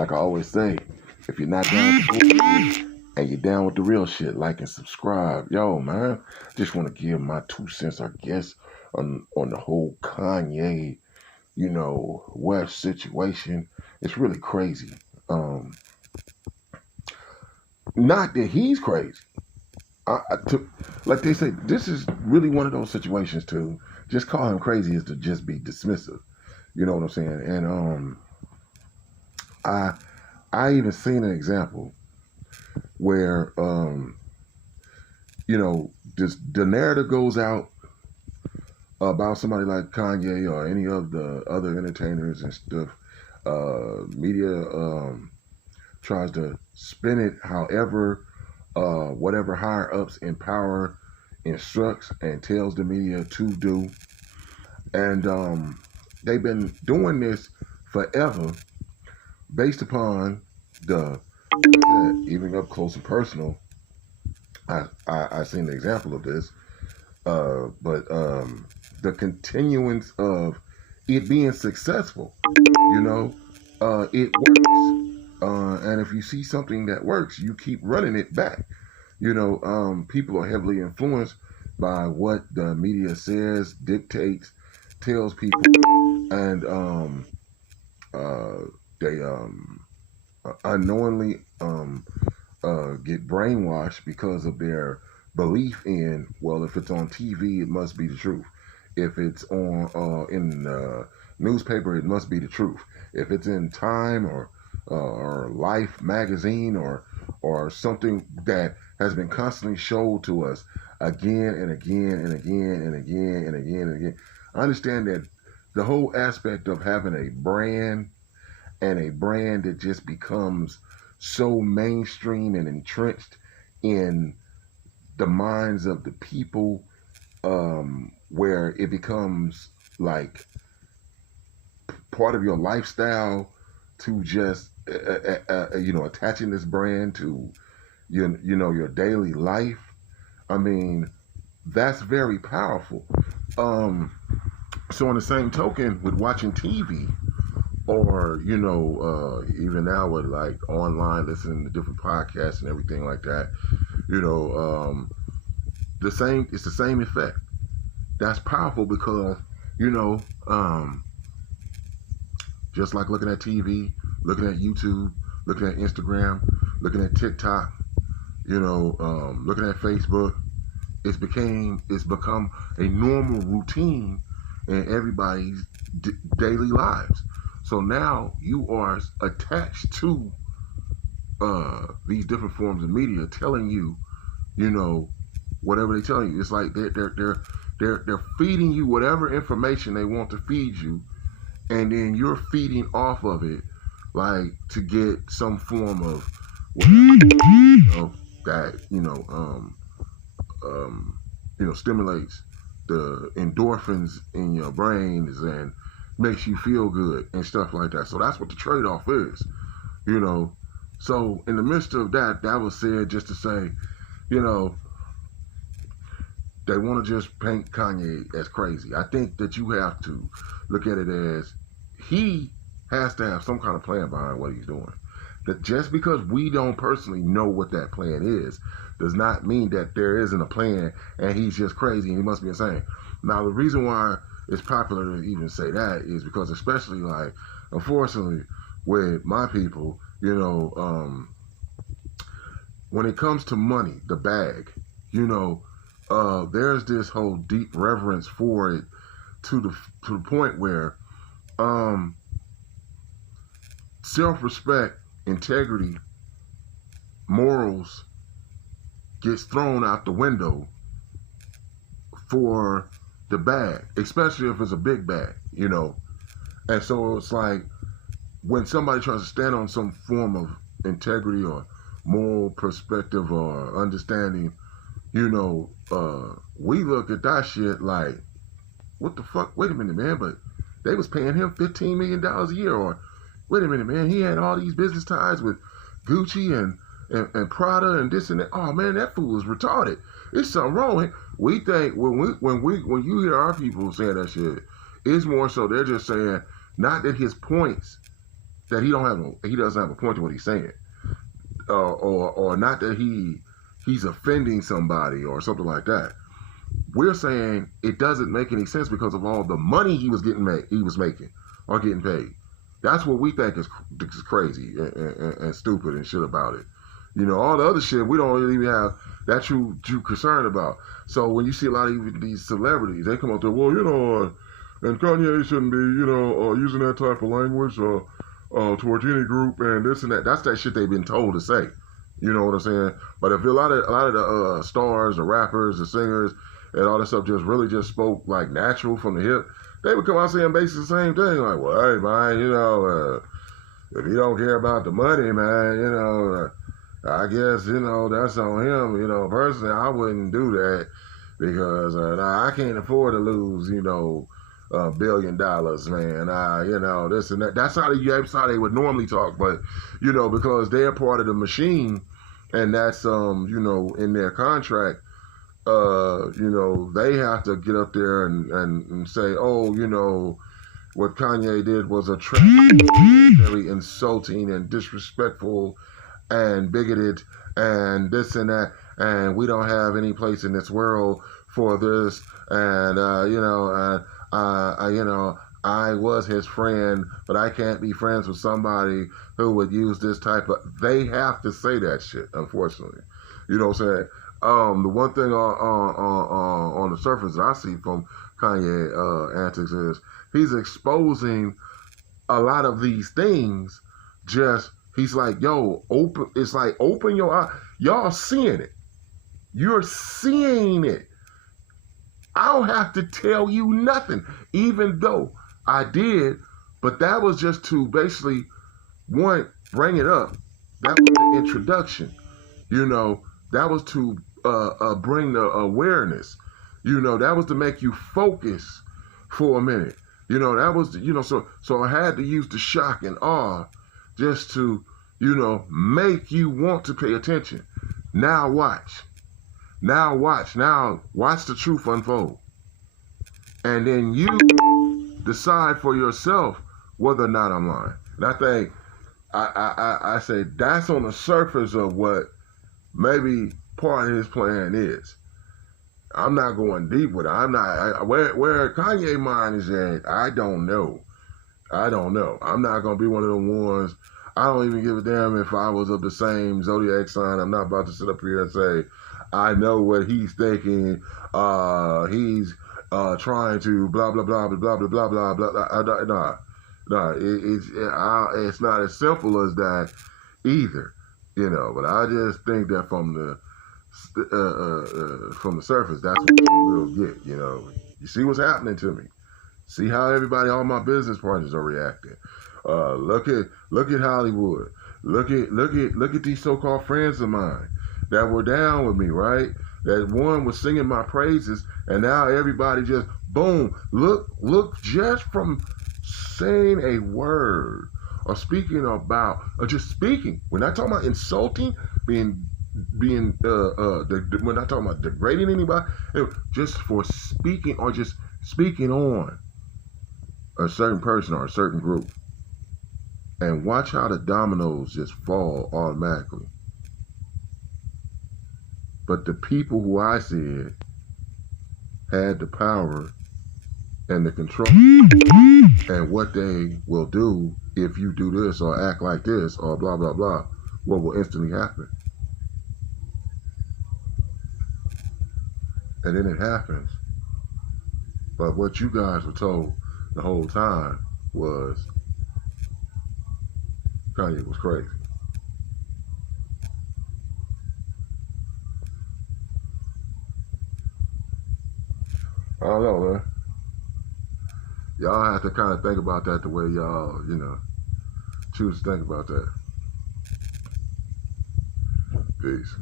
like I always say, if you're not down with the bullshit and you're down with the real shit, like and subscribe. Yo, man, just want to give my 2 cents, I guess, on the whole Kanye, West situation. It's really crazy. Not that he's crazy. Like they say, this is really one of those situations to just call him crazy is to just be dismissive. You know what I'm saying? And I even seen an example where just the narrative goes out about somebody like Kanye or any of the other entertainers and stuff. Media tries to spin it however whatever higher ups in power instructs and tells the media to do. And they've been doing this forever based upon even up close and personal. I seen the example of this, but the continuance of it being successful, it works. And if you see something that works, you keep running it back. People are heavily influenced by what the media says, dictates, tells people, and they unknowingly get brainwashed because of their belief in, well, if it's on TV, it must be the truth. If it's on in the newspaper, it must be the truth. If it's in Time or Life magazine or something that has been constantly showed to us again and again and again and again and again and again. I understand that the whole aspect of having a brand and a brand that just becomes so mainstream and entrenched in the minds of the people, where it becomes like part of your lifestyle to just attaching this brand to your daily life. I mean, that's very powerful. So on the same token, with watching TV, or even now with like online listening to different podcasts and everything like that, it's the same effect. That's powerful because just like looking at TV, looking at YouTube, looking at Instagram, looking at TikTok, looking at Facebook, it's become a normal routine in everybody's daily lives. So now you are attached to these different forms of media telling you, whatever they tell you. It's like they're feeding you whatever information they want to feed you, and then you're feeding off of it, like to get some form of whatever, that stimulates the endorphins in your brains and makes you feel good and stuff like that. So that's what the trade-off is, So in the midst of that was said just to say, they want to just paint Kanye as crazy. I think that you have to look at it as he has to have some kind of plan behind what he's doing. That just because we don't personally know what that plan is does not mean that there isn't a plan and he's just crazy and he must be insane. Now, the reason why it's popular to even say that is because, especially like, unfortunately, with my people, when it comes to money, the bag, there's this whole deep reverence for it to the point where self-respect, integrity, morals gets thrown out the window for the bag, especially if it's a big bag, And so it's like when somebody tries to stand on some form of integrity or moral perspective or understanding, we look at that shit like, what the fuck? Wait a minute, man, but they was paying him $15 million a year. Or, wait a minute, man, he had all these business ties with Gucci and Prada and this and that. Oh man, that fool is retarded. It's something wrong. We think when you hear our people saying that shit, it's more so they're just saying not that his points that he doesn't have a point to what he's saying, or not that he's offending somebody or something like that. We're saying it doesn't make any sense because of all the money he was making or getting paid. That's what we think is crazy and stupid and shit about it. You know, all the other shit we don't really even have that true concern about. So when you see a lot of these celebrities, they come up there, well, you know, and Kanye shouldn't be, you know, using that type of language towards any group and this and that. That's that shit they've been told to say. You know what I'm saying? But if a lot of the stars, the rappers, the singers, and all that stuff just spoke like natural from the hip, they would come out saying basically the same thing. Like, well, hey, man, you know, if you don't care about the money, man, you know, I guess, you know, that's on him. You know, personally, I wouldn't do that because I can't afford to lose, you know, $1 billion, man. You know, this and that. That's how they would normally talk. But, you know, because they're part of the machine and that's, you know, in their contract, you know, they have to get up there and say, oh, you know, what Kanye did was very insulting and disrespectful and bigoted and this and that, and we don't have any place in this world for this, and you know, you know, I was his friend, but I can't be friends with somebody who would use this type of. They have to say that shit, unfortunately. You know what I'm saying? The one thing on the surface that I see from Kanye antics is he's exposing a lot of these things. Just he's like, yo, open. It's like open your eye. Y'all seeing it. You're seeing it. I don't have to tell you nothing, even though I did. But that was just to basically one bring it up. That was the introduction. You know, that was to bring the awareness. You know, that was to make you focus for a minute. You know, that was, you know, so I had to use the shock and awe just to, you know, make you want to pay attention. Now watch. Now watch. Now watch the truth unfold. And then you decide for yourself whether or not I'm lying. And I think, I say that's on the surface of what maybe part of his plan is. I'm not going deep with it. I'm not where Kanye mind is at. I don't know. I'm not gonna be one of the ones. I don't even give a damn if I was of the same zodiac sign. I'm not about to sit up here and say I know what he's thinking. He's trying to blah blah blah blah blah blah blah blah. Nah. It's not as simple as that either. You know, but I just think that from the surface, that's what you will get. You know, you see what's happening to me. See how everybody, all my business partners are reacting. Look at Hollywood. Look at these so-called friends of mine that were down with me, right? That one was singing my praises, and now everybody just boom. Look just from saying a word or speaking about or just speaking. We're not talking about insulting, being we're not talking about degrading anybody. Just for speaking or just speaking on a certain person or a certain group. And watch how the dominoes just fall automatically. But the people who I said had the power and the control and what they will do if you do this or act like this or blah, blah, blah, what will instantly happen. And then it happens. But what you guys were told the whole time was Kanye was crazy. I don't know, man. Y'all have to kind of think about that the way y'all, you know, choose to think about that. Peace.